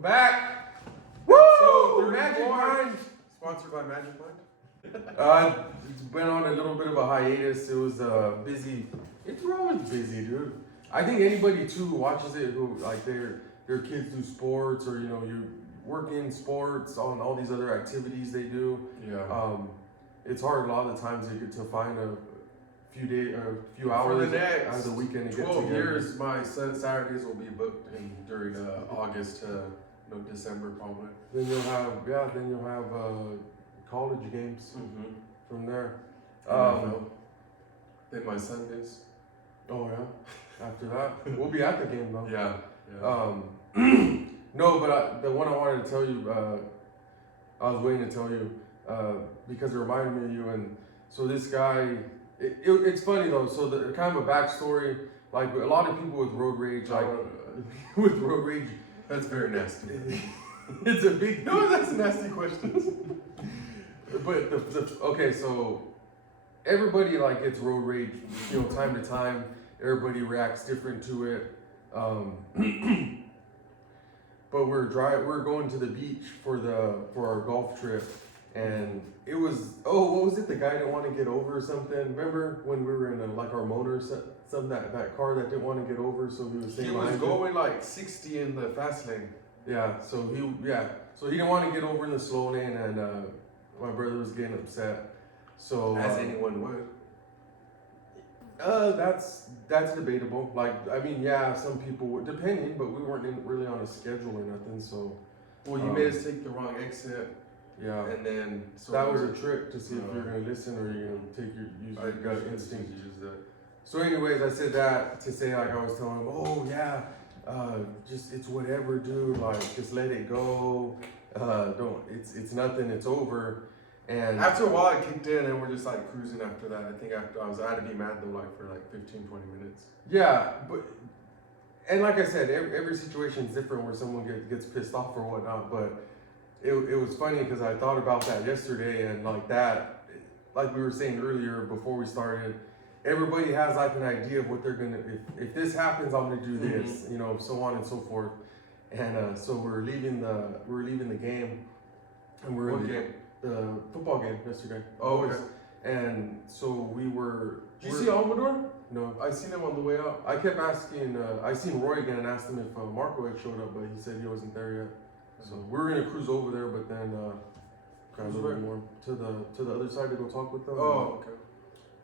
Welcome back. Woo! So, Magic 34. Mind. Sponsored by Magic Mind. It's been on a little bit of a hiatus. It was busy. It's always busy, dude. I think anybody too who watches it who like their kids do sports or you work in sports on all these other activities they do. Yeah. It's hard a lot of the times to find a few For hours the next out of the weekend to get 12 together. years, my Saturdays will be booked during August to December probably. Then you'll have college games from there. Then my Sundays. Oh yeah. After that, we'll be at the game though. Yeah. No, but the one I wanted to tell you, I was waiting to tell you because it reminded me of you. And so this guy, it's funny though. So the kind of a backstory, like a lot of people with road rage, like with road rage, That's very nasty. it's a big. No, that's a nasty question. But okay, so everybody like gets road rage, time to time. Everybody reacts different to it. But we're going to the beach for our golf trip, and it was what was it? The guy didn't want to get over or something. Remember when we were in our motor, some that car that didn't want to get over, so he was saying He was going like 60 in the fast lane. Yeah, so he didn't want to get over in the slow lane, and my brother was getting upset. So As anyone would. That's debatable. Like, I mean, yeah, some people would, depending, but we weren't really on a schedule or nothing. So, Well, you made us take the wrong exit, yeah, and then so that was a trick to see if you're gonna listen or you're gonna use your gut instinct. So, anyways, I said that to say like I was telling him, oh yeah, just it's whatever, dude. Like, just let it go. Don't. It's nothing. It's over. And after a while, it kicked in, and we're just like cruising after that. I think after I had to be mad though, like for like 15, 20 minutes. Yeah, and like I said, every situation is different where someone gets pissed off or whatnot. But it was funny because I thought about that yesterday, and like we were saying earlier before we started, everybody has like an idea of what they're gonna. If this happens, I'm gonna do this, so on and so forth. And so we're leaving the game, and we're in the football game yesterday. Oh, okay. And so we were. Did you see Almador? No. I seen him on the way out. I kept asking. I seen Roy again and asked him if Marco had showed up, but he said he wasn't there yet. So we were gonna cruise over there, but then cruise a little more to the other side to go talk with them. Oh, okay.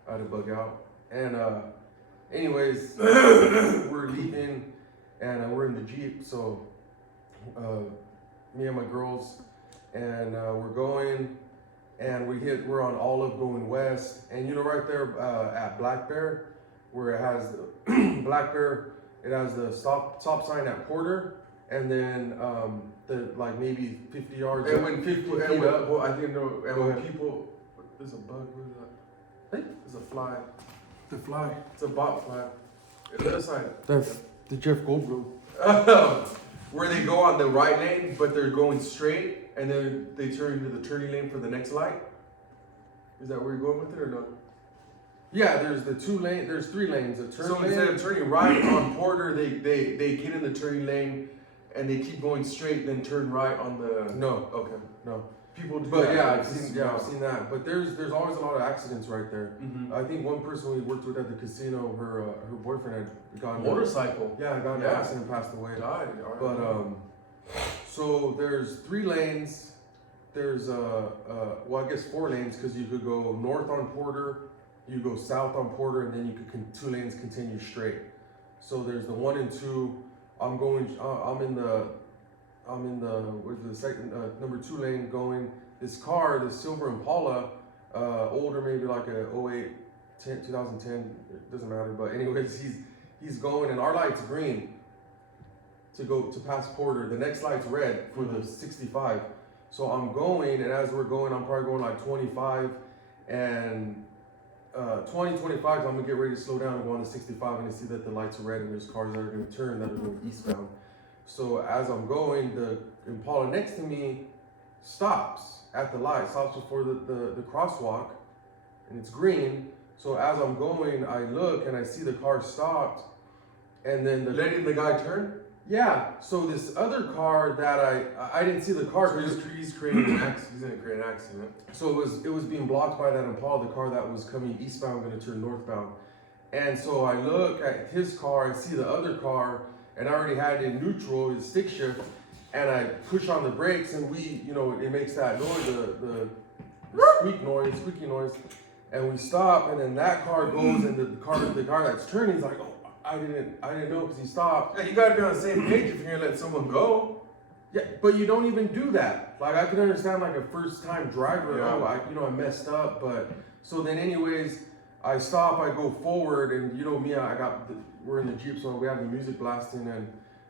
I had to bug out. And anyways, we're leaving, and we're in the Jeep. So me and my girls. And we're going, and we're on Olive going west, and right there at Black Bear, where it has Black Bear, it has the stop sign at Porter, and then the like maybe 50 yards. And when people, and when, well, I didn't know. And when ahead. people, there's a bug. What is that? Hey? There's a fly. The fly. It's a bot fly. The other side. That's the Jeff Goldblum. Where they go on the right lane, but they're going straight, and then they turn into the turning lane for the next light. Is that where you're going with it or no? Yeah, there's there's 3 lanes. A turn So lane. instead of turning right on Porter, they get in the turning lane, and they keep going straight, then turn right on the. No. Okay. No. People do But that. yeah, I've seen that. But there's always a lot of accidents right there. Mm-hmm. I think one person we worked with at the casino, her boyfriend had gotten Motorcycle. got in an accident and passed away. Died. But so there's 3 lanes. There's I guess 4 lanes because you could go north on Porter, you go south on Porter, and then you could 2 lanes continue straight. So there's the 1 and 2. I'm in the second number 2 lane going. This car, the silver Impala, older, maybe like a 2010, it doesn't matter. But anyways, he's going, and our light's green to pass Porter. The next light's red for the 65. So I'm going, and as we're going, I'm probably going like 25 and 25. I'm gonna get ready to slow down and go on to 65, and I see that the lights are red, and there's cars that are gonna turn that are going eastbound. So as I'm going, the Impala next to me stops at the light, stops before the crosswalk, and it's green. So as I'm going, I look and I see the car stopped, and then Letting the guy turn? Yeah. So this other car that I didn't see the car. So he's creating an accident. He's gonna create an accident. So it was being blocked by that Impala, the car that was coming eastbound, going to turn northbound. And so I look at his car, I see the other car, and I already had it in neutral, his stick shift, and I push on the brakes, and it makes that noise, the squeaky noise, and we stop, and then that car goes, and the car that's turning is like, oh, I didn't know because he stopped. Yeah, you gotta be on the same page if you're gonna let someone go. Yeah, but you don't even do that. Like, I can understand, like, a first-time driver, Yeah. I messed up, but, so then anyways, I stop, I go forward, and you know me, we're in the Jeep, so we have the music blasting, and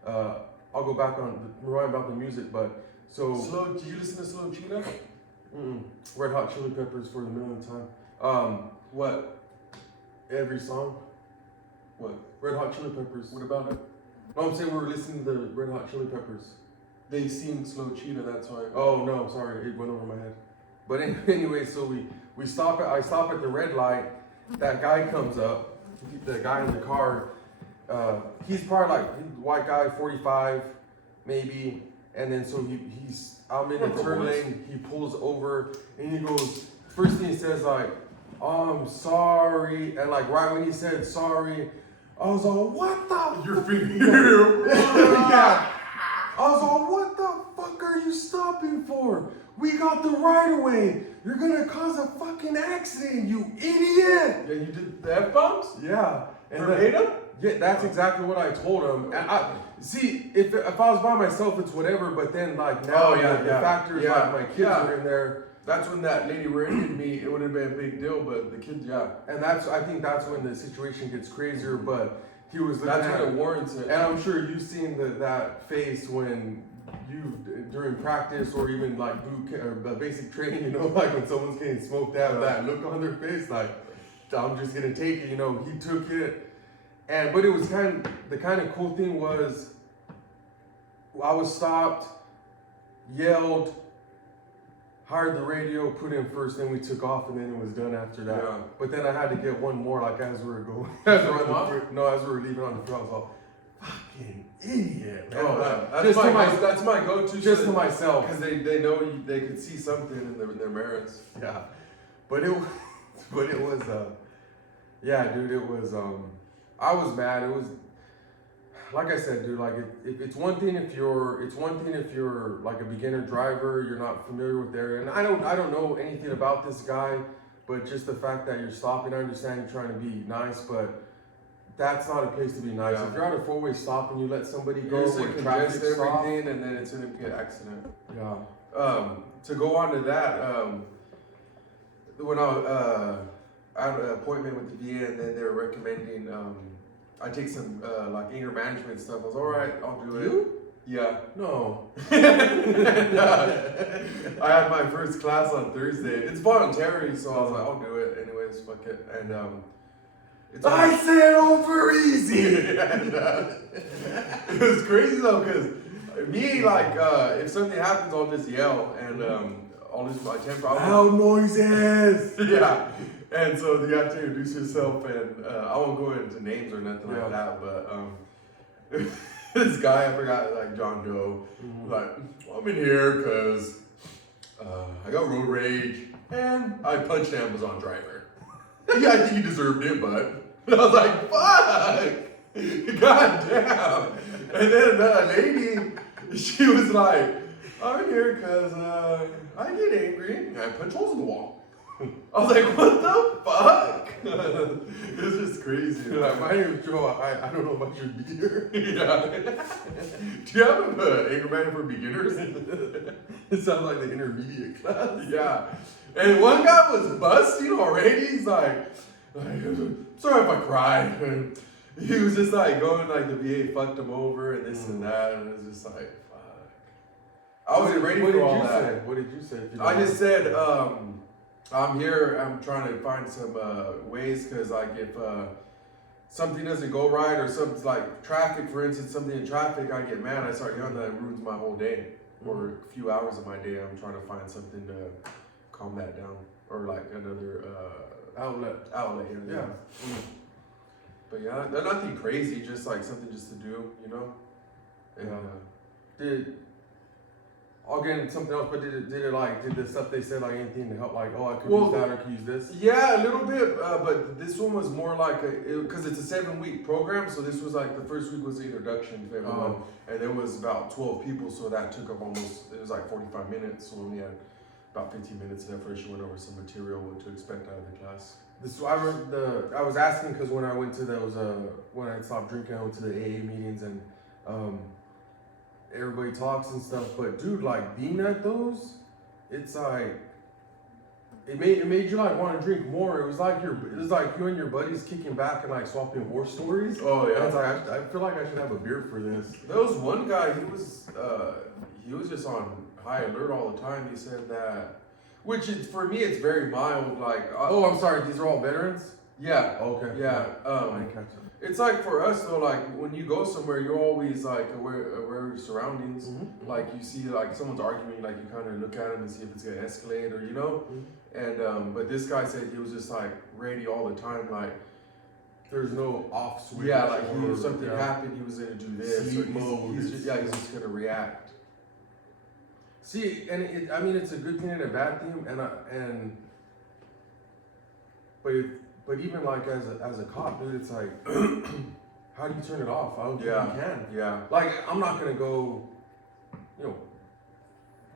I'll go back right about the music, but, so. Do you listen to Slow Cheetah? Red Hot Chili Peppers for the millionth time. What? Every song. What? Red Hot Chili Peppers. What about it? No, I'm saying we were listening to the Red Hot Chili Peppers. They sing Slow Cheetah, that's why. Oh no, sorry, it went over my head. But anyway, so I stop at the red light. That guy comes up, the guy in the car. He's probably like white guy, 45, maybe. And then so I'm in the turn lane. He pulls over and he goes. First thing he says like, "I'm sorry," and like right when he said sorry, I was like, "What the?" Your finger. Yeah. I was like, "What the fuck are you stopping for? We got the right of way. You're gonna cause a fucking accident, you idiot!" Yeah, you did the F-bombs? Yeah. And Verbatim? yeah, that's exactly what I told him. And I see if I was by myself, it's whatever. But then like now, the factors like my kids are in there. That's when that lady rear-ended me. It would have been a big deal, but the kids, And I think that's when the situation gets crazier. But he was looking that's at when it warrants it. And I'm sure you've seen that face when during practice or even like basic training, like when someone's getting smoked out, that look on their face, like, I'm just gonna take it, he took it. But it was the kind of cool thing was, I was stopped, yelled, hired the radio, put in first, then we took off, and then it was done after that. Yeah. But then I had to get one more, like as we were going. As as we were leaving on the field, I was like, fucking idiot, man. Oh, that's my go-to. Just to myself. Because they know they could see something in their mirrors. Yeah. But it was, yeah, dude, it was, I was mad. It was, like I said, dude, like it's one thing if you're like a beginner driver, you're not familiar with the area. And I don't know anything about this guy, but just the fact that you're stopping, I understand you're trying to be nice, but that's not a place to be nice. Yeah. If you're at a four-way stop and you let somebody go You're just where gonna traffic congest stops, everything, and then it's gonna be an accident. yeah. To go on to that, when I had an appointment with the VA, and then they were recommending I take some like anger management stuff. I was all right, I'll do it. You? Yeah. No. I had my first class on Thursday. It's voluntary, so I was like, I'll do it anyways. Fuck it. And I said over easy. and, it was crazy though, because me like if something happens, I'll just yell and I'll lose my temper. Loud noises. Yeah. And so you have to introduce yourself, and I won't go into names or nothing like that, but this guy, I forgot, like John Doe, like, I'm in here because I got road rage and I punched an Amazon driver. Yeah, I think he deserved it, but I was like, fuck, god damn. And then the lady, she was like, I'm in here because I get angry and I punch holes in the wall. I was like, what the fuck? It was just crazy. Like, my name is Joe. I don't know about your beer. Yeah. Do you have an anger management for beginners? It sounds like the intermediate class. Yeah. And one guy was busting already. He's like sorry if I cried. And he was just like going like the VA fucked him over and this and that, and it was just like, fuck. I wasn't ready for all that. What did you say? I just said, I'm here, I'm trying to find some ways, because like if something doesn't go right or something like traffic, for instance, something in traffic, I get mad, I start yelling, that ruins my whole day or a few hours of my day. I'm trying to find something to calm that down, or like another outlet. Yeah. But yeah, they're nothing crazy, just like something just to do, And, I'll get into something else, but did the stuff they said like anything to help, like, oh, I could Well, use that, I could use this? yeah, a little bit, but this one was more like because it's a 7-week program, so this was like the first week was the introduction to everyone, and there was about 12 people, so that took up it was like 45 minutes, so we only had about 15 minutes left. First, she went over some material, what to expect out of the class. I was asking because when I went to those, when I stopped drinking, I went to the AA meetings and everybody talks and stuff. But dude, like being at those, it's like it made you like want to drink more. It was like you and your buddies kicking back and like swapping war stories. Oh yeah. And it's like I feel like I should have a beer for this. There was one guy. He was just on high alert all the time. He said that, which for me it's very mild. Like oh, I'm sorry. These are all veterans. Yeah. Okay. Yeah. I didn't catch it. It's like for us though, like when you go somewhere, you're always like aware of your surroundings. Mm-hmm. Like you see like someone's arguing, like you kind of look at them and see if it's gonna escalate or And but this guy said he was just like ready all the time, like there's no off switch. yeah, like if something happened, he was gonna do this. Sleep or mode. He's just gonna react. See, and it's a good thing and a bad thing, but even like as a cop, dude, it's like, how do you turn it off? I don't think you can. Yeah. Like, I'm not gonna go, if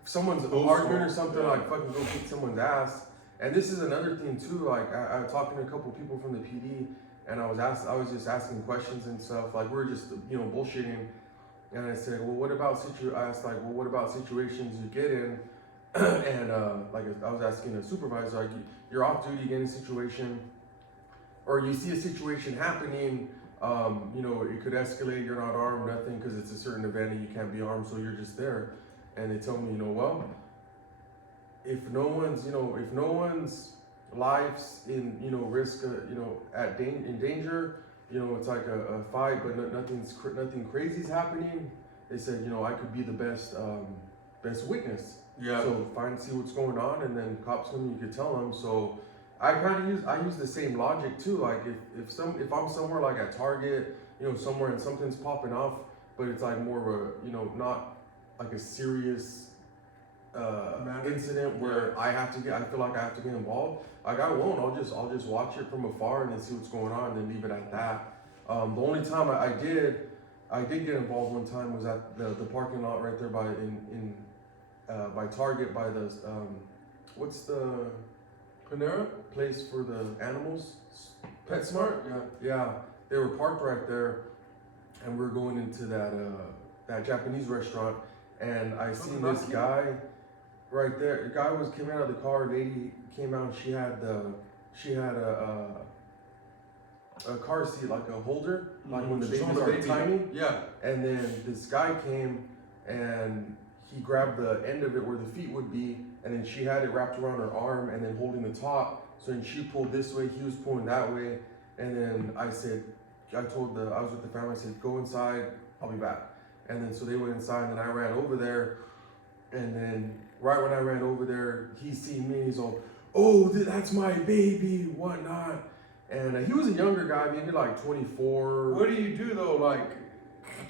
someone's arguing or something, like fucking go kick someone's ass. And this is another thing too. Like, I was talking to a couple people from the PD, and I was just asking questions and stuff. Like, we're just bullshitting. And I said, well, what about situations you get in? And like I was asking a supervisor, like, you're off duty, get in a situation, or you see a situation happening, it could escalate, you're not armed, nothing, because it's a certain event and you can't be armed, so you're just there. And they tell me, well, if no one's lives in, risk, in danger, it's like a fight, but nothing crazy's happening. They said, I could be the best witness. Yeah. So see what's going on, and then cops come, you could tell them. So I use the same logic too. Like if I'm somewhere like at Target, somewhere and something's popping off, but it's like more of a not like a serious incident where I feel like I have to get involved. Like I won't. I'll just watch it from afar and then see what's going on and then leave it at that. The only time I did get involved one time was at the parking lot right there by Target, by the what's the Panera place for the animals? PetSmart. Yeah. They were parked right there, and we were going into that Japanese restaurant, and I seen this guy right there. The guy came out of the car. Lady came out. She had a car seat, like a holder, like when the babies are tiny. Yeah. And then this guy came and he grabbed the end of it where the feet would be, and then she had it wrapped around her arm and then holding the top. So then she pulled this way, he was pulling that way, and then I was with the family, I said, go inside, I'll be back. And then so they went inside, and then I ran over there, and then right when I ran over there, he seen me, and he's all, oh, that's my baby, whatnot. And he was a younger guy, maybe like 24. What do you do though? Like,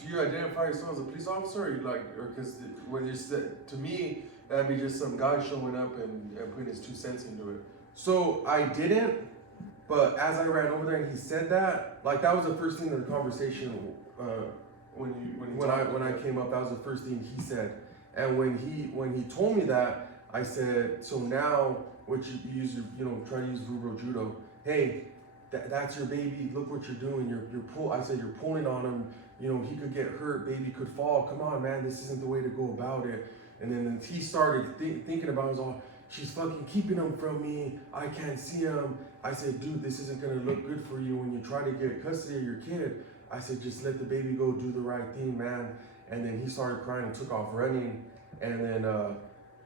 do you identify yourself as a police officer, or because when you said to me, that'd be just some guy showing up and putting his 2 cents into it. So I didn't, but as I ran over there and he said that, like that was the first thing in the conversation. When I came up, that was the first thing he said. And when he told me that, I said, so now what you use, try to use Vubro Judo. Hey, that's your baby. Look what you're doing. I said you're pulling on him. He could get hurt. Baby could fall. Come on, man. This isn't the way to go about it. And then he started thinking about it. All, she's fucking keeping him from me. I can't see him. I said, dude, this isn't gonna look good for you when you try to get custody of your kid. I said, just let the baby go, do the right thing, man. And then he started crying and took off running. And then the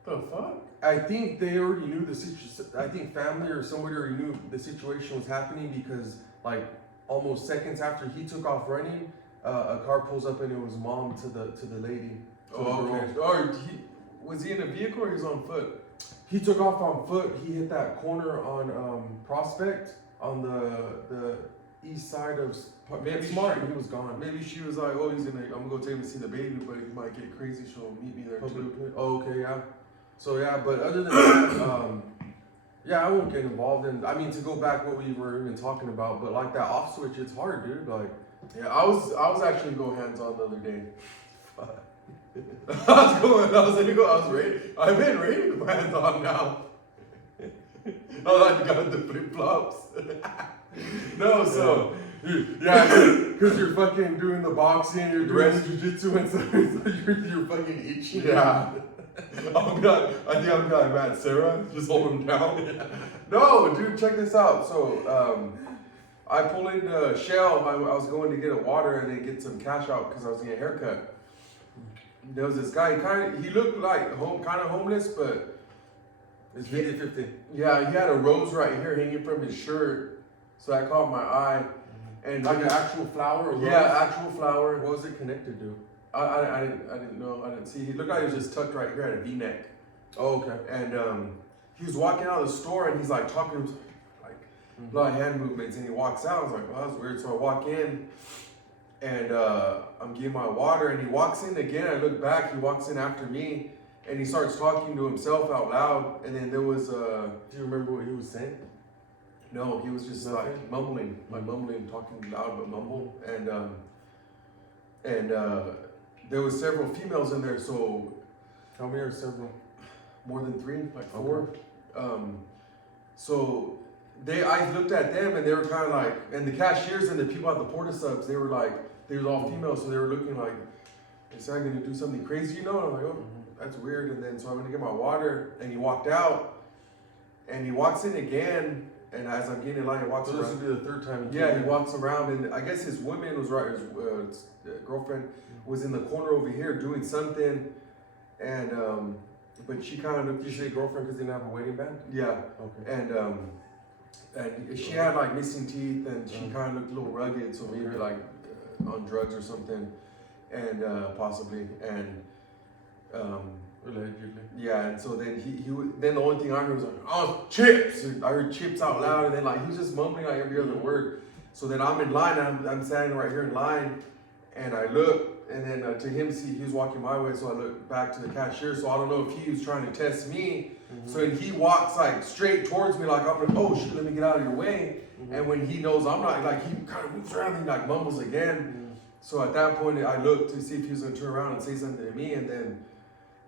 fuck? I think they already knew the situation. I think family or somebody already knew the situation was happening because like almost seconds after he took off running, a car pulls up and it was mom to the lady. Okay. Or was he in a vehicle or he was on foot? He took off on foot. He hit that corner on Prospect on east side of Maybe Smart. she- He was gone. Maybe she was like, oh, I'm gonna go take him to see the baby, but he might get crazy. She'll meet me there too. Publicly. Oh, okay, yeah. So yeah, but other than that, yeah, I won't get involved in. I mean, to go back what we were even talking about, but like that off switch, it's hard, dude. Like, Yeah, I was actually go hands on the other day. I was ready. I've been ready to go hands on now. I got the flip flops. No, so yeah, because you're fucking doing the boxing, you're doing jiu-jitsu and stuff, so you're fucking itching. yeah. I think I'm like Matt Sarah, just hold him down. No, dude, check this out. So, I pulled in Shell. I was going to get a water and then get some cash out because I was getting a haircut. There was this guy. He looked like kind of homeless, but It's 50-50. yeah, he had a rose right here hanging from his shirt, so that caught my eye. And Like an actual flower? Or yeah, actual flower. What was it connected to? I didn't know. I didn't see. He looked like he was just tucked right here at a V-neck. Oh, okay. And he was walking out of the store and he's like talking to him, like a lot of hand movements, and he walks out. I was like, well, that's weird. So I walk in and I'm getting my water, and he walks in again. I look back, he walks in after me, and he starts talking to himself out loud. And then there was Do you remember what he was saying? no, he was just Nothing? like mumbling, talking loud but mumble. And there was several females in there, so How many or several? more than 3, like 4. So I looked at them and they were kind of like, and the cashiers and the people at the Porta Subs, they were all females, so they were looking like, is that gonna do something crazy, you know? And I'm like, oh, that's weird. And then so I'm gonna get my water, and he walked out, and he walks in again, and as I'm getting in line, he walks So this around. would be the third time. Yeah, he walks around, and I guess his woman was right. His girlfriend was in the corner over here doing something, and but she kind of looked. Did you say girlfriend because he didn't have a wedding band? Yeah, Okay. and she had like missing teeth, and she kind of looked a little rugged, so maybe like on drugs or something, and possibly, and Allegedly. yeah, and so then then the only thing I heard was like, oh, chips. I heard chips out loud, and then like he was just mumbling like every other word. So then I'm in line, I'm standing right here in line, and I look, and then to him, see, he was walking my way, so I look back to the cashier. So I don't know if he was trying to test me. So then he walks like straight towards me, like I'm like, oh shit, let me get out of your way. And when he knows I'm not, like he kind of moves around, and he like mumbles again. So at that point, I looked to see if he was gonna turn around and say something to me, and then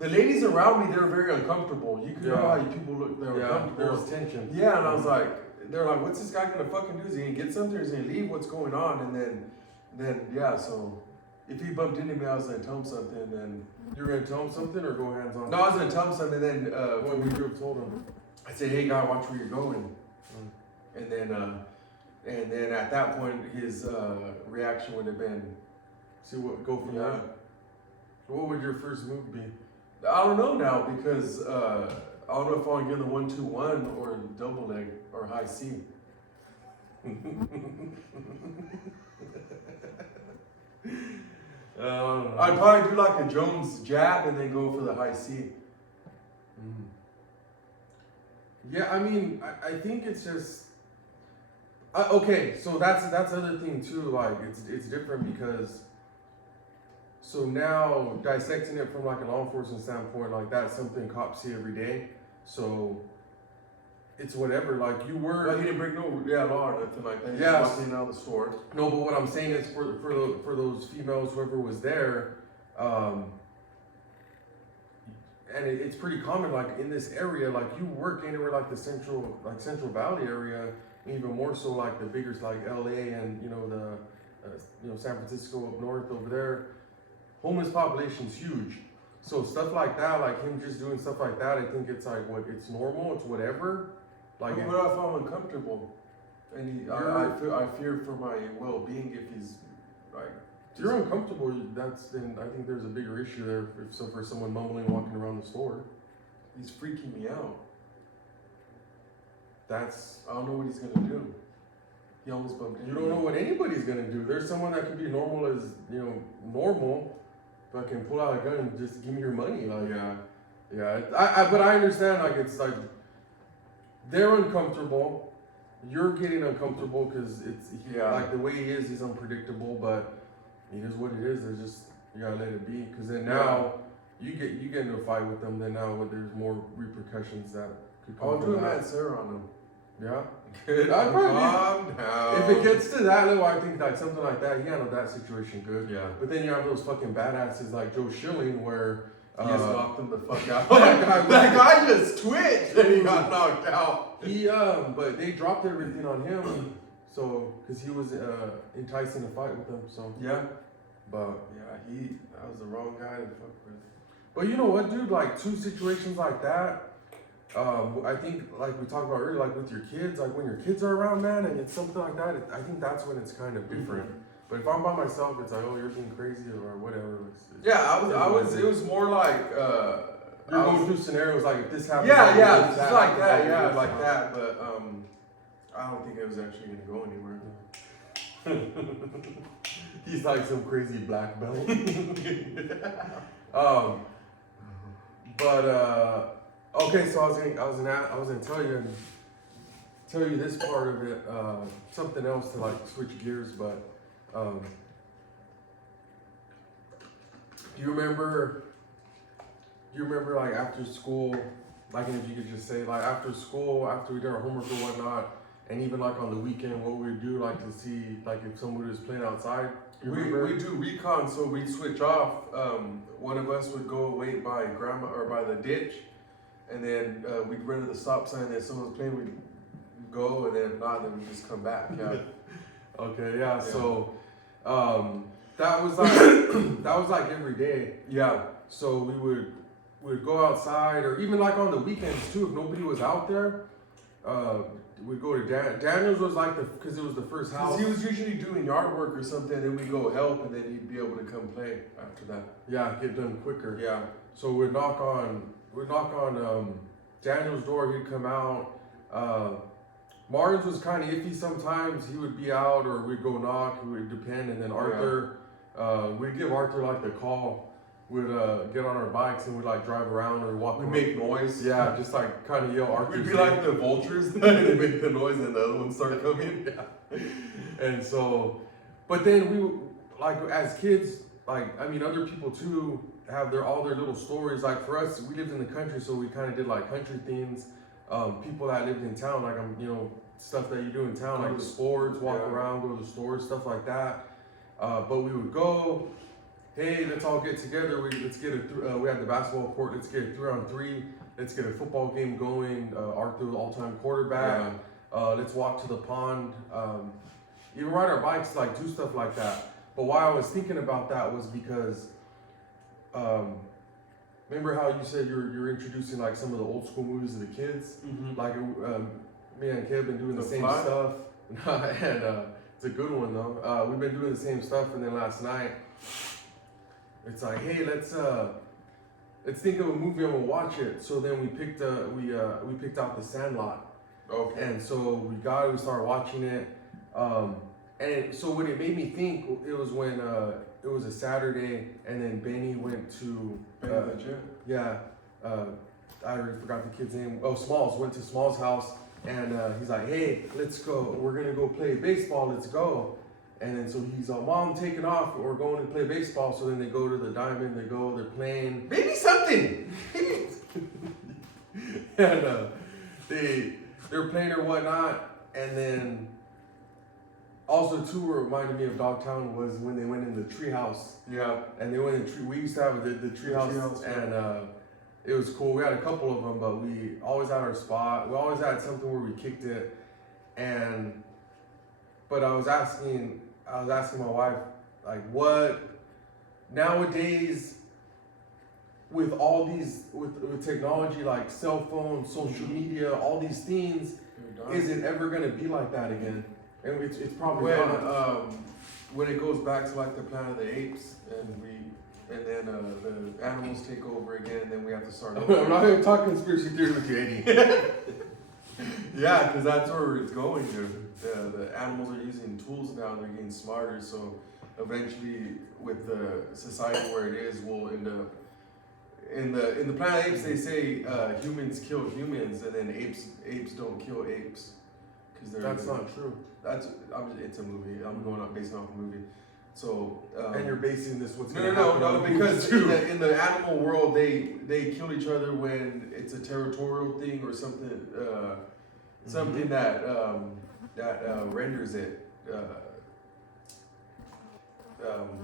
the ladies around me, they were very uncomfortable. You could know how people look, they were uncomfortable. There was tension. Yeah, and I was like, they're like, what's this guy gonna fucking do? Is he gonna get something or is he gonna leave? What's going on? And then yeah, so if he bumped into me, I was gonna tell him something, and then You were gonna tell him something or go hands on? no, I was gonna tell him something, and then What would you have told him? I said, hey guy, watch where you're going. And then at that point his reaction would have been, See what go from yeah. there. What would your first move be? I don't know now, because I don't know if I want to get the 1-2-1 or double leg or high C. I'd probably do like a Jones jab and then go for the high C. Yeah, I mean, I think it's just okay. So that's the other thing too. Like it's different because so now dissecting it from like a law enforcement standpoint, like that's something cops see every day. So it's whatever. Like you were. Well, he didn't break no law or nothing like that. He Yeah. just walked in and out of the store. No, but what I'm saying is for those females, whoever was there, and it's pretty common, like in this area, like you work anywhere like the Central Valley area, even more so like the bigger like LA and the San Francisco up north over there, homeless population's huge. So stuff like that, like him just doing stuff like that, I think it's like it's normal, it's whatever. Like But what if I'm uncomfortable? And I fear for my well-being if he's like. if you're uncomfortable, then I think there's a bigger issue there. For someone mumbling walking around the store, He's freaking me out. I don't know what he's gonna do. He almost bumped into you don't know what anybody's gonna do. There's someone that could be normal as normal, but can pull out a gun and just give me your money. Like but I understand. Like it's like they're uncomfortable. you're getting uncomfortable because Yeah. like the way he is, he's unpredictable, but it is what it is. There's just, you gotta let it be. Because then now you get into a fight with them, then now there's more repercussions that could come I'll from do a that. Matt Sarah on him. Yeah. Calm down. If it gets to that level, I think like something like that, he handled that situation good. Yeah. But then you have those fucking badasses like Joe Schilling where He just knocked him the fuck out. that guy just twitched and he got knocked out. he but they dropped everything on him, so because he was enticing a fight with them. So Yeah. but That was the wrong guy to fuck with. but you know what, dude? Like two situations like that. I think like we talked about earlier, like with your kids, like when your kids are around, man, and it's something like that. I think that's when it's kind of different. But if I'm by myself, it's like, oh, you're being crazy or whatever. It was more like, You're going through scenarios like if this happens. yeah, this just like happens, that, yeah, this like happens. that, but, I don't think it was actually gonna go anywhere. He's like some crazy black belt. Okay, so I was gonna tell you this part of it. Something else to like switch gears, but do you remember like after school, like if you could just say like after school, after we did our homework or whatnot, and even like on the weekend, what we would do like to see like if somebody was playing outside. You remember? We do recon, so we'd switch off. One of us would go wait by grandma or by the ditch, and then we'd run to the stop sign. And if someone was playing, we'd go, and then if not, then we'd just come back. Yeah. Okay, yeah. So that was like every day. Yeah. So we'd go outside, or even like on the weekends too. If nobody was out there, we'd go to Daniel's was like because it was the first house. Because he was usually doing yard work or something, and we'd go help, and then he'd be able to come play after that. Yeah, get done quicker. Yeah. So we'd knock on Daniel's door. He'd come out. Martin's was kind of iffy sometimes. He would be out, or we'd go knock. It would depend. And then Arthur, we'd give Arthur like the call. We'd get on our bikes and we'd like drive around or walk. We make noise. Yeah, just like kind of yell Arthur. We'd be like the vultures. They make the noise and the other ones start coming. Yeah. And so, but then we like as kids, like I mean, other people too have all their little stories. Like for us, we lived in the country, so we kind of did like country things. People that lived in town, like stuff that you do in town, like the sports, walk around, go to the stores, stuff like that. But we would go. Hey, let's all get together. We had the basketball court. Let's get a 3-on-3. Let's get a football game going. Arthur, all-time quarterback. Let's walk to the pond. Even ride our bikes, like do stuff like that. But why I was thinking about that was because, remember how you said you're introducing like some of the old school movies to the kids? Mm-hmm. Like me and Kev been doing the same Fly? stuff, and it's a good one though. We've been doing the same stuff, and then last night. It's like, hey, let's think of a movie and we'll watch it. So then we picked out The Sandlot. Okay. And so we started watching it. And so what it made me think, it was when it was a Saturday, and then Benny went to the gym. Yeah, I already forgot the kid's name. Oh, Smalls went to Smalls' house, and he's like, hey, let's go. We're gonna go play baseball. Let's go. And then so he's like, Mom, taking off. We're going to play baseball. So then they go to the diamond. They're playing. Maybe something. And they're playing or whatnot. And then also too, what reminded me of Dogtown was when they went in the treehouse. Yeah. And they went in the tree. We used to have the treehouse, and it was cool. We had a couple of them, but we always had our spot. We always had something where we kicked it. But I was asking my wife, like, what nowadays with all these with technology like cell phones, social media, all these things, is it ever gonna be like that again? And it's probably not. When it goes back to like the Planet of the Apes, and then the animals take over again, and then we have to start over. I'm not gonna talk conspiracy theory with you, Eddie. Yeah, because that's where it's going to. The animals are using tools now, they're getting smarter, so eventually with the society where it is, we'll end up in the Planet of Apes. They say humans kill humans, and then apes don't kill apes, That's not true. It's a movie. I'm going up based off a movie. So And you're basing this what's going to no, happen on the because movie, in the animal world they kill each other when it's a territorial thing or something something that renders it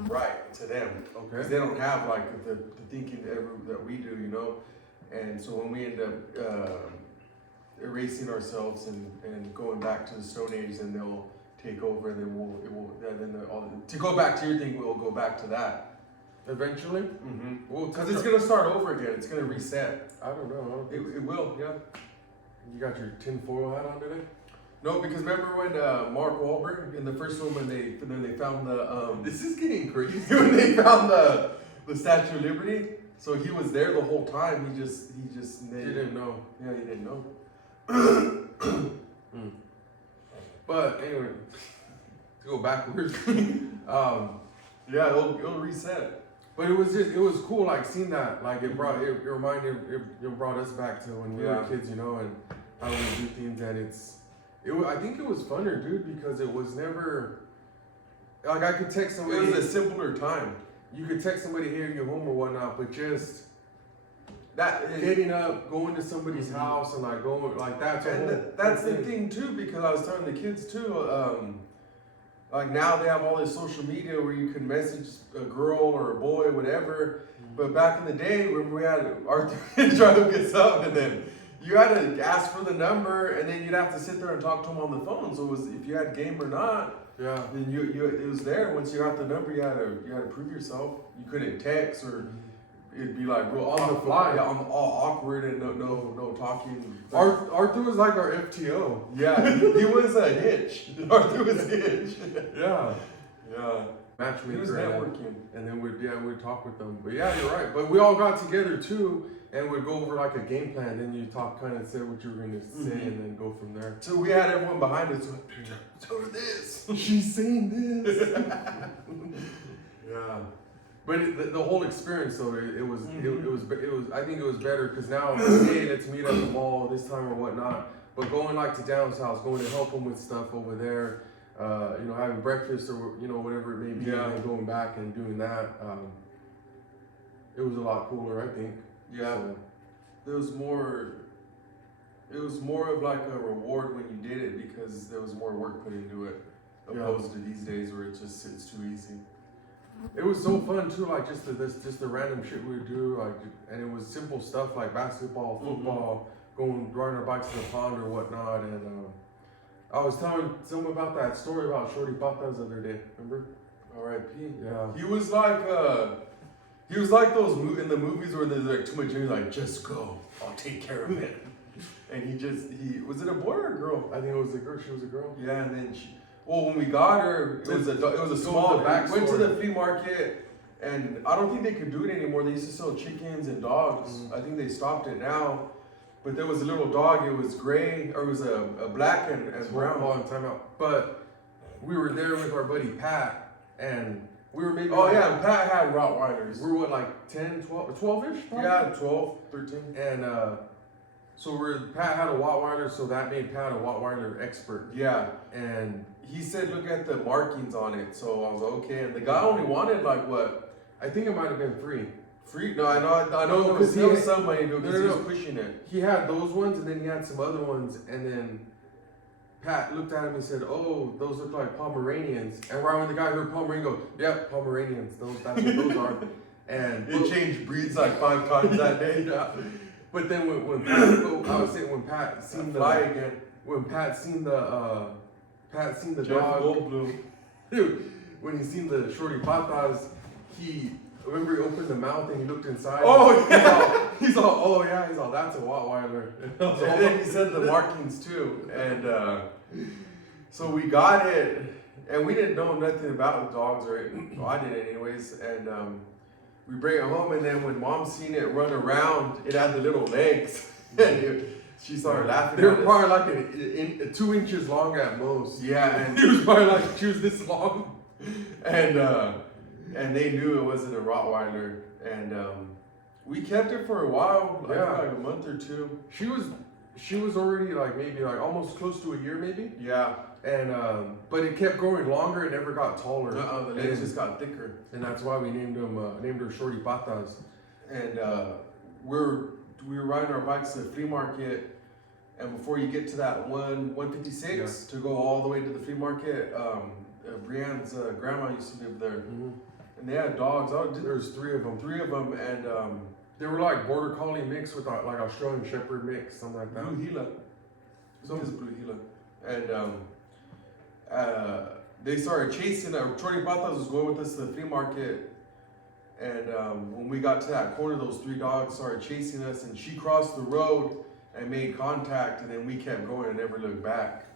right to them. Okay. Because they don't have like the thinking that we do, you know. And so when we end up erasing ourselves and going back to the Stone Age, then they'll take over, and then to go back to your thing, we'll go back to that Eventually? Mm-hmm. Well, because it's gonna start over again. It's gonna reset. I don't know. It will, yeah. You got your tinfoil hat on today? No, because remember when Mark Wahlberg in the first one when they found the This is getting crazy. when they found the Statue of Liberty, so he was there the whole time. He just Didn't know. Yeah, he didn't know. But anyway, to go backwards, Yeah, it'll reset. but it was cool, like seeing that, like it brought it brought us back to when we were Yeah. kids, you know, and how we do things, and I think it was funner, dude, because it was never like I could text It somebody. was a simpler time. You could text somebody, hey, you're home or whatnot, but just That getting up, going to somebody's house, and like going like that's a whole, that's whole the thing too, because I was telling the kids too. Like now they have all this social media where you can message a girl or a boy, whatever. But back in the day, when we had Arthur try to get something, and then you had to ask for the number, and then you'd have to sit there and talk to him on the phone. So it was if you had game or not. Yeah. Then you it was there. Once you got the number, you had to prove yourself. You couldn't text or. It'd be like real On the fly. Yeah, all awkward and no talking. Arthur was like our FTO. Yeah, he was a hitch. Arthur was a hitch. Yeah. Yeah. Matchmaker. He was networking. And then we'd talk with them. But yeah, you're right. But we all got together too, and we'd go over like a game plan. Then you kind of say what you were gonna say, and then go from there. So we had everyone behind us. Tell her this. She's saying this. Yeah. But the whole experience, though, it was. I think it was better because now, hey, let's meet at the mall this time or whatnot. But going like to Dan's house, going to help him with stuff over there, having breakfast or whatever it may be, Yeah. and then going back and doing that. It was a lot cooler, I think. Yeah. So, There was more. It was more of like a reward when you did it because there was more work put into it, opposed to these days where it's too easy. it was so fun too, like just the random shit we would do, like, and it was simple stuff like basketball, football, going riding our bikes to the pond or whatnot. And I was telling someone about that story about Shorty Patas the other day. Remember? R.I.P. Yeah. He was like those in the movies where there's like too much. He's like, just go, I'll take care of it. And he was it a boy or a girl? I think it was a girl. She was a girl. Yeah, and then when we got her, it was a small. the We went to backstory. the flea market, and I don't think they could do it anymore. They used to sell chickens and dogs. I think they stopped it now. But there was a little dog. It was gray, or it was a black and brown. Long time out. But we were there with our buddy Pat, and we were maybe. Oh yeah, and Pat had Rottweilers. We were what, like 10, 12, 12-ish? Probably? Yeah, 12, 13. And so Pat had a Rottweiler, so that made Pat a Rottweiler expert. Yeah. And He said, look at the markings on it. So I was like, okay. And the guy only wanted like what? I think it might have been free. Free? No, I know No, because he there was had- somebody because No, he was no. pushing it. He had those ones, and then he had some other ones, and then Pat looked at him and said, "Oh, those look like Pomeranians." And right when the guy heard Pomeranian, go, "Yep, Pomeranians. That's what those are." And It changed breeds like 5 times that day. but then when Pat, I would say when Pat seen Fly the again. when Pat seen the Jeff dog, Goldblum. dude, when he seen the Shorty Patas, remember he opened the mouth and he looked inside. Oh, He's all, oh yeah, he's all, that's a Rottweiler. And then he said the markings too. And so we got it, and we didn't know nothing about dogs, or well, I didn't anyways. And we bring it home, and then when Mom seen it run around, it had the little legs. And she started laughing. They were at us. probably like 2 inches long at most. Yeah, and He was probably like, she was this long. and they knew it wasn't a Rottweiler, and we kept it for a while, Yeah. like a month or two. She she was already like maybe like almost close to a year maybe. Yeah. And but it kept growing longer. It never got taller. The legs just got thicker. And that's why we named her Shorty Patas. And we were riding our bikes to the flea market, and before you get to that 156 to go all the way to the flea market, Brianne's grandma used to live there, and they had dogs. There's three of them. And they were like border collie mixed with like Australian Shepherd mix, something like that. Blue Gila. So is Blue Gila. And they started chasing. Shorty Patas was going with us to the flea market. And when we got to that corner, those three dogs started chasing us, and she crossed the road and made contact, and then we kept going and never looked back.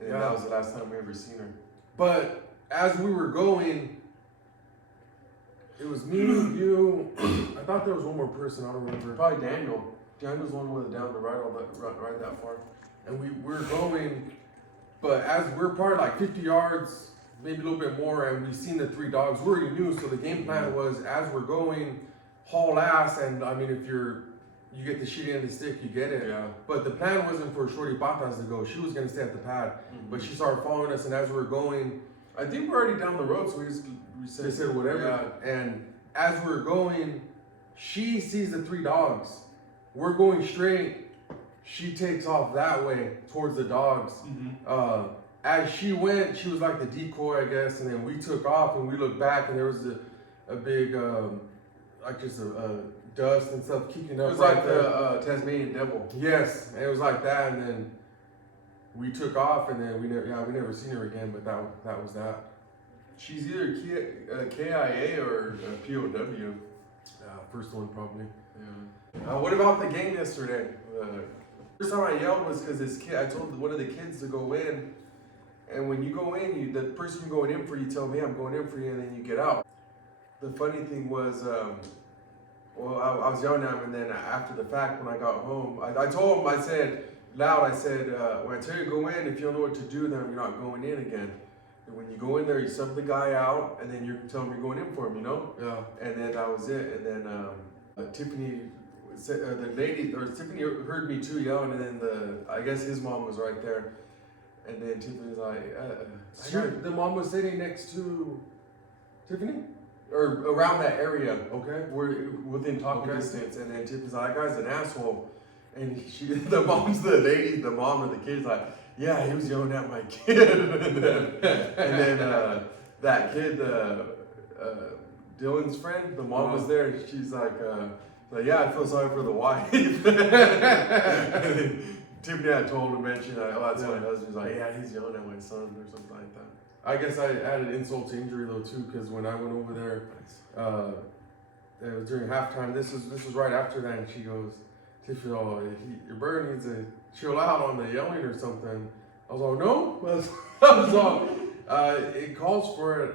And that was the last time we ever seen her. But as we were going, it was me, you. I thought there was one more person. I don't remember. Probably Daniel. Daniel's the one with down to ride that far. And we were going, but as we're probably like 50 yards. Maybe a little bit more, and we seen the three dogs. We already knew, so the game plan was as we're going, haul ass, and I mean, if you get the shit end of the stick, you get it. Yeah. But the plan wasn't for Shorty Patas to go. She was gonna stay at the pad, but she started following us, and as we were going, I think we're already down the road, so we said whatever. Yeah. And as we were going, she sees the three dogs. We're going straight. She takes off that way towards the dogs. As she went, she was like the decoy, I guess, and then we took off and we looked back and there was a big, like just a dust and stuff kicking up. It was like the Tasmanian devil. Yes, and it was like that, and then we took off and then we never seen her again, but that was that. She's either KIA or POW. First one probably. Yeah. What about the game yesterday? First time I yelled was because this kid, I told one of the kids to go in. And when you go in, the person you're going in for, you tell me I'm going in for you, and then you get out. The funny thing was, I was yelling at him, and then after the fact, when I got home, I told him, I said, loud, when I tell you to go in, if you don't know what to do, then you're not going in again. And when you go in there, you sub the guy out, and then you're telling him you're going in for him, you know? Yeah. And then that was it. And then Tiffany, Tiffany heard me too yelling, and then I guess his mom was right there. And then Tiffany's like, the mom was sitting next to Tiffany? Or around that area. Okay. We're within talking distance. And then Tiffany's like, that guy's an asshole. And the mom of the kid's like, yeah, he was yelling at my kid. and then that kid, Dylan's friend, the mom was there. And she's like, yeah, I feel sorry for the wife. Tiffany had told him, and she's like, oh, that's my husband. He's like, yeah, he's yelling at my son or something like that. I guess I added insult to injury though too, because when I went over there, it was during halftime. This was right after that, and she goes, Tiffany, your bird needs to chill out on the yelling or something. I was like, no, I was all, it calls for it.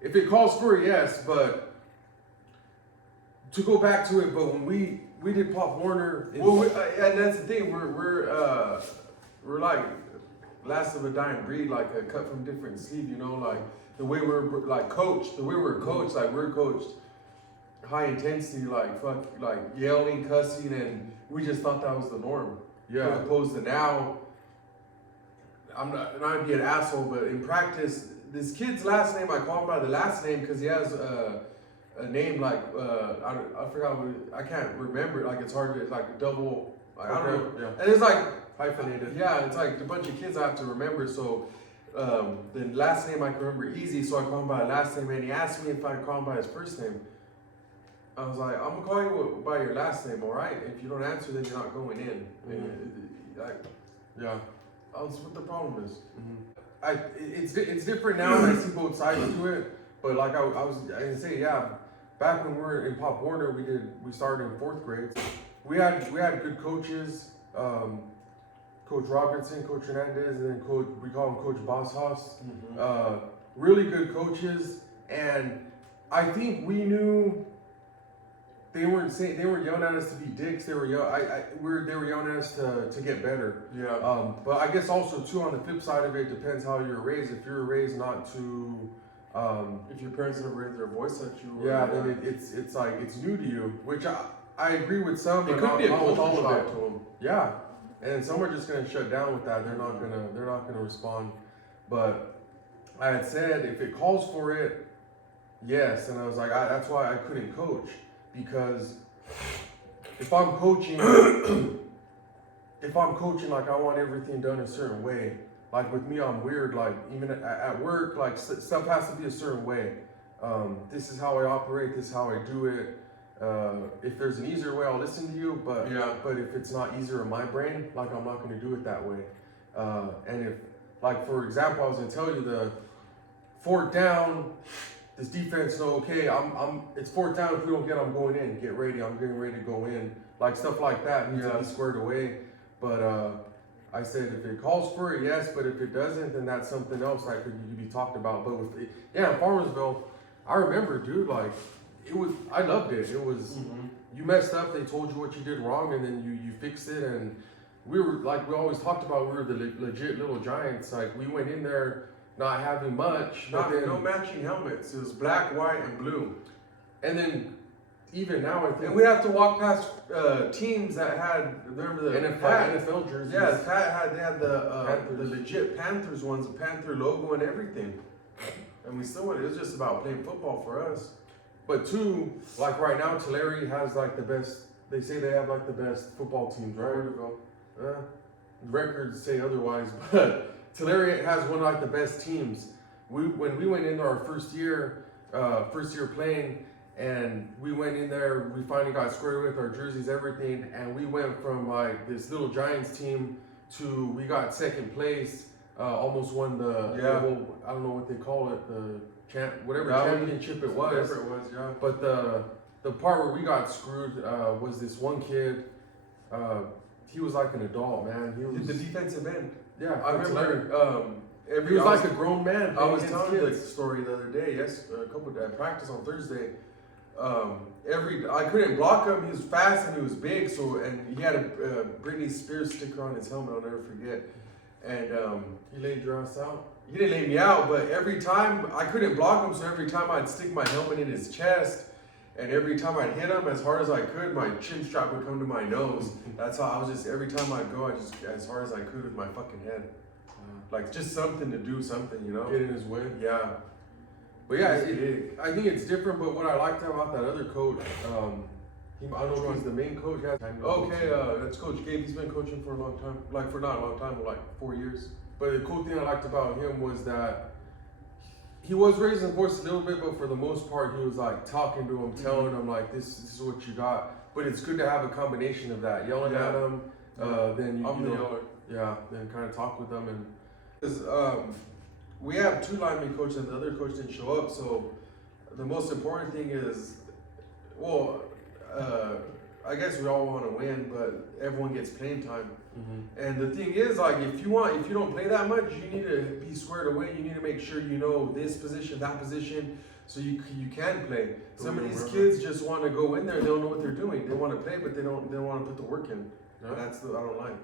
If it calls for it, yes, but to go back to it, but when we did Pop Warner. And that's the thing. We're like last of a dying breed, like a cut from different sleeve. You know, like the way we're like coached. The way we're coached, like we're coached high intensity, like yelling, cussing, and we just thought that was the norm. Yeah. As opposed to now, I'm not to be an asshole, but in practice, this kid's last name, I call him by the last name because he has a name like I forgot I can't remember. Like it's hard to, it's like a double. Like, I don't know. Yeah. And it's like hyphenated. Yeah, it's like a bunch of kids I have to remember. So the last name I can remember easy. So I call him by last name, and he asked me if I call him by his first name. I was like, I'm gonna call you by your last name, all right? If you don't answer, then you're not going in. Yeah. That's what the problem is. It's different now, and I see both sides to it. But like I was gonna say, yeah. Back when we were in Pop Warner, we started in 4th grade. We had good coaches, Coach Robertson, Coach Hernandez, and then we call him Coach Bosshaus. Really good coaches, and I think we knew they weren't yelling at us to be dicks. They were yelling at us to get better. Yeah. But I guess also too, on the flip side of it, depends how you're raised. If you're raised not to if your parents never raised their voice at you, then it's like it's new to you. Which I agree with some, It but could be a not with culture all of shock it. to them. Yeah, and some are just gonna shut down with that. They're not gonna respond. But I had said if it calls for it, yes, and I was like, that's why I couldn't coach, because if I'm coaching, like I want everything done a certain way. Like with me, I'm weird. Like even at work, like stuff has to be a certain way. This is how I operate. This is how I do it. If there's an easier way, I'll listen to you. But if it's not easier in my brain, like I'm not going to do it that way. And if, like for example, I was going to tell you the fourth down. This defense, no, okay, it's fourth down. If we don't get, I'm going in. Get ready. I'm getting ready to go in. Like stuff like that needs to be squared away. But I said if it calls for it, yes. But if it doesn't, then that's something else that could be talked about. But with in Farmersville, I remember, dude, like it was. I loved it. It was. You messed up. They told you what you did wrong, and then you fixed it. And we were like we always talked about. We were the legit little giants. Like we went in there. Not having much, No matching helmets. It was black, white, and blue. And then even now, I think, and we have to walk past teams that had remember the NFL jerseys. Yeah, they had the legit Panthers ones, the Panther logo and everything. And we still went. It was just about playing football for us. But two, like right now, Tulare has like the best. They say they have like the best football teams, right? Records say otherwise, but Tulare has one of like the best teams. When we went into our first year playing, and we went in there, we finally got squared with our jerseys, everything, and we went from like this little Giants team to we got second place, almost won the whole, I don't know what they call it, the championship it was. Whatever it was, yeah. But the part where we got screwed was this one kid. He was like an adult, man. He was the defensive end. Yeah, I remember. He was like a grown man. I was telling you the story the other day. Yes, practice on Thursday. I couldn't block him. He was fast and he was big. And he had a Britney Spears sticker on his helmet. I'll never forget. And he laid your ass out. He didn't lay me out, but every time I couldn't block him, so every time I'd stick my helmet in his chest. And every time I'd hit him as hard as I could, my chin strap would come to my nose. That's how I was just, every time I'd go, I just, as hard as I could with my fucking head. Like, just something to do something, you know? Get in his way. Yeah. But yeah, I think it's different, but what I liked about that other coach, I don't know if he's the main coach. That's Coach Gabe. He's been coaching for a long time. Like, for not a long time, but like 4 years. But the cool thing I liked about him was that he was raising his voice a little bit, but for the most part, he was like talking to him, telling him like, this is what you got. But it's good to have a combination of that, yelling at him, then then kind of talk with them. And we have 2 linemen coaches, and the other coach didn't show up. So the most important thing is, I guess we all want to win, but everyone gets playing time. And the thing is, like, if you don't play that much, you need to be squared away. You need to make sure you know this position, that position, so you can play. Some of these kids just want to go in there. They don't know what they're doing. They want to play, but they don't want to put the work in. And that's I don't like.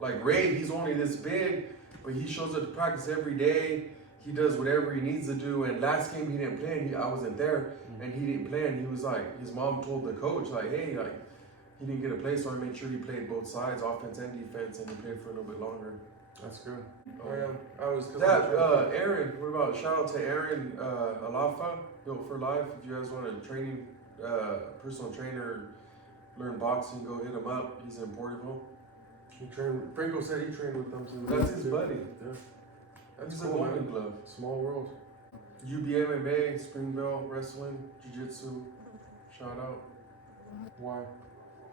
Like Ray, he's only this big, but he shows up to practice every day. He does whatever he needs to do. And last game he didn't play, and I wasn't there, and he didn't play. And he was like, his mom told the coach, like, hey, like, he didn't get a play, so I made sure he played both sides, offense and defense, and he played for a little bit longer. That's good. I was. Aaron, what about shout out to Aaron Alafa, Built for Life. If you guys want a training, personal trainer, learn boxing, go hit him up. He's in Porterville. He trained. Franco said he trained with them too. That's his buddy. Yeah. That's cool, a Golden Glove. Small world. UBMMA, Springville Wrestling, Jiu-Jitsu. Shout out. Why?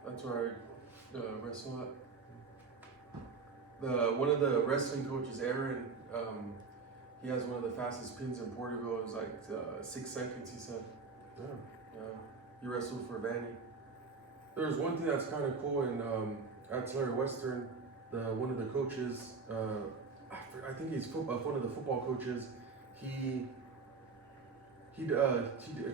That's where I wrestle at. One of the wrestling coaches, Aaron, he has one of the fastest pins in Porterville. It was like 6 seconds, he said. Yeah. He wrestled for Vanny. There's one thing that's kind of cool in at Tulare Western. One of the coaches, I think he's one of the football coaches. He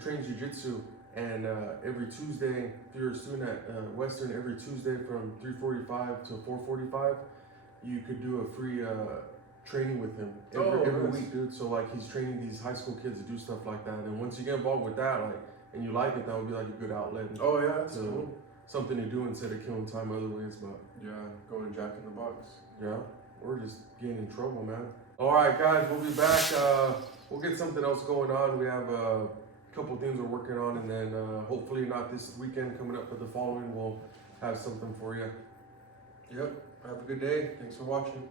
trains jiu-jitsu. And every Tuesday, if you're a student at Western, every Tuesday from 3:45 to 4:45, you could do a free training with him every week, dude. So like he's training these high school kids to do stuff like that. And once you get involved with that, like, and you like it, that would be like a good outlet. Oh yeah, that's cool. something to do instead of killing time other ways. But Yeah, going Jack in the Box. yeah, we're just getting in trouble, man. All right, guys, we'll be back. We'll get something else going on. We have a couple things we're working on, and then hopefully not this weekend coming up, but the following we'll have something for you. Yep. Have a good day. Thanks for watching.